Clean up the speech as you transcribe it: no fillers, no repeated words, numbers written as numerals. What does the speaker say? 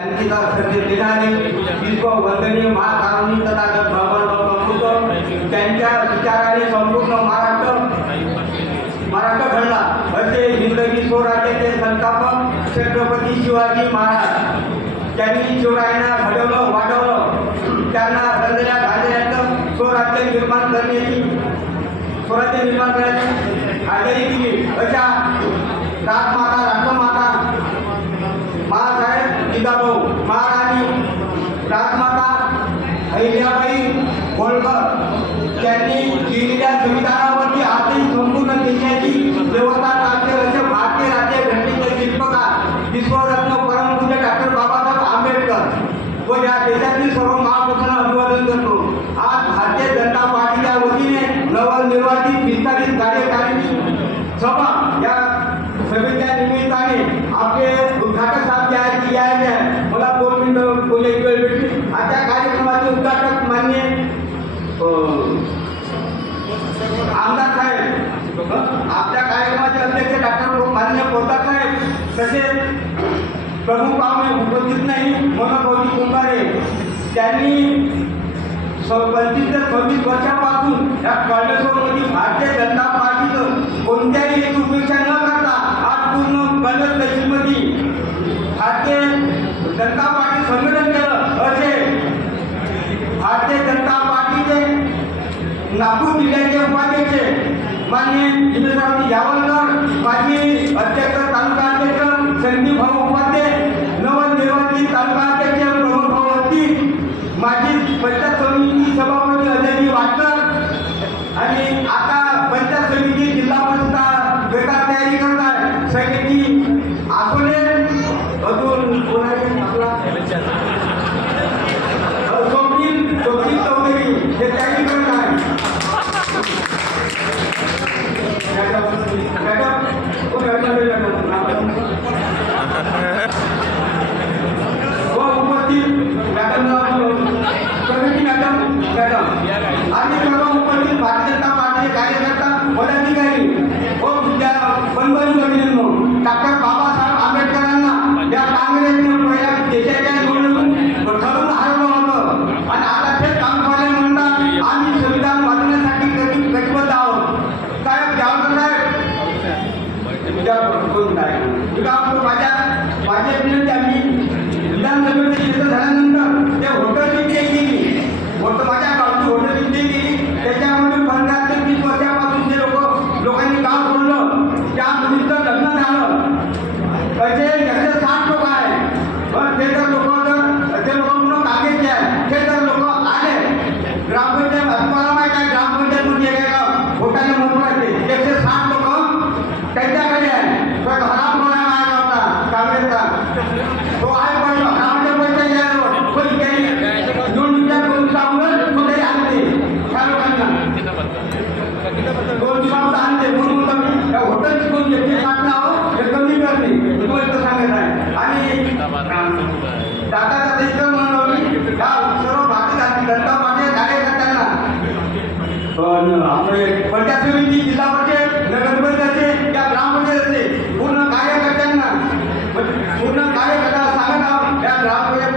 वंदनीय महाकारुणी तथागत भगवान प्रभुत्व त्यांच्या विचाराने संपूर्ण महाराष्ट्र घडला असे हिंदवी स्वराज्याचे संस्थापक छत्रपती शिवाजी महाराज त्यांनी शिवरायांना घडवलं वाढवलं त्यांना रंजल्या गाजल्याचं स्वराज्य निर्माण करण्याची आग्रही केली अशा राजमाता राष्ट्रमाता महासाहेब जिजाभाऊ महाराणी राजमाता अहिल्याबाई होळकर त्यांनी लिहिलेल्या संविधानावरती आजही संपूर्ण देशाची देवता टाकते असे भारतीय राज्य घटनेचे शिल्पकार विश्वरत्न परमपूज्य डॉक्टर बाबासाहेब आंबेडकर व या देशातील सर्व महापुरुषांना अभिवादन करतो. आज भारतीय जनता पार्टीच्या वतीने नवनिर्वाचित विस्तारित कार्यकारिणी सभा या सभेच्या निमित्ताने आपले उद्घाटक साहेब जे आहेत मला 2 मिनिटं बोलायची वेळ भेटली. आजच्या कार्यक्रमाचे उद्घाटक मान्य आमदार साहेब, आपल्या कार्यक्रमाचे अध्यक्ष डॉक्टर मान्य पोदार साहेब तसेच प्रमुख पाहुणे उपस्थित नाही मनोभाऊजी कुंभारे त्यांनी 25 ते 26 वर्षापासून या कॉलेजमध्ये भारतीय जनता पार्टीचं कोणत्याही एक उपेक्षा न करता आज पूर्ण कॉलेज तहसीलमध्ये भारतीय जनता पार्टी संघटन केलं असे भारतीय जनता पार्टीचे नागपूर जिल्ह्याचे उपाध्यक्ष माननीय जितेंद्रराव यावलकर, माजी अध्यक्ष तालुका अध्यक्ष संदीप भाऊ उपाध्याय, नवनिर्वाचित तालुका अध्यक्ष प्रमोद भाऊ असतील, माजी पंचायत समिती सभापती अजय वाटकर आणि आता पंचायत समिती जिल्हा परिषद बेकार तयारी करत आहे सैनिकी आकोले अजून आपला स्वप्नील चौधरी हे तयारी करत आहे. आणि सर्व उपस्थित भारतीय जनता पार्टीचे कार्यकर्ता पदाधिकारी व बनबनू डॉक्टर बाबासाहेब आंबेडकरांना या काँग्रेसने पहिल्या देशाच्या निवडणूक ठरवून हरवलं होतं आणि आता ते कामवाले म्हणतात आम्ही संविधान वाचण्यासाठी कटिबद्ध आहोत. साहेब जावकर साहेब माझ्या विनंती आम्ही विधानसभेचे युद्ध झाल्यानंतर ते होटल विजय केली माझ्या गावची होटल विजय केली त्याच्यामध्ये 15 ते 20 वर्षापासून जे लोकांनी काम सोडलं त्या मुलीचं लग्न झालं असे 160 लोक आहेत. ते जर लोक पूर्ण कागेचे आहे ते जर लोक आले ग्रामपंचायत तुम्हाला माहीत आहे ग्रामपंचायतमध्ये होटाने मोठे 160 लोक त्यांच्याकडे आहे पण हराम कोणा आहे होता काँग्रेसचा तो आहे पण हरामाचे पैसे घ्यायला पण काही निवडणुकीच्या दोन सावलं कुठेही आणते त्या लोकांना 2 दिवस आणते म्हणून त्या हॉटेलची कोण 160 नावं हे कमी करते तुम्हाला सांगत आहे. आणि दादाचा देश म्हणून या सर्व भारतीय जनता पार्टी कार्यकर्त्यांना आपले पंचायत समिती जिल्हा परिषद नगरपंचायत या ग्रामपंचायत पूर्ण कार्यकर्त्यांना सांगत आहोत या ग्रामपंचायत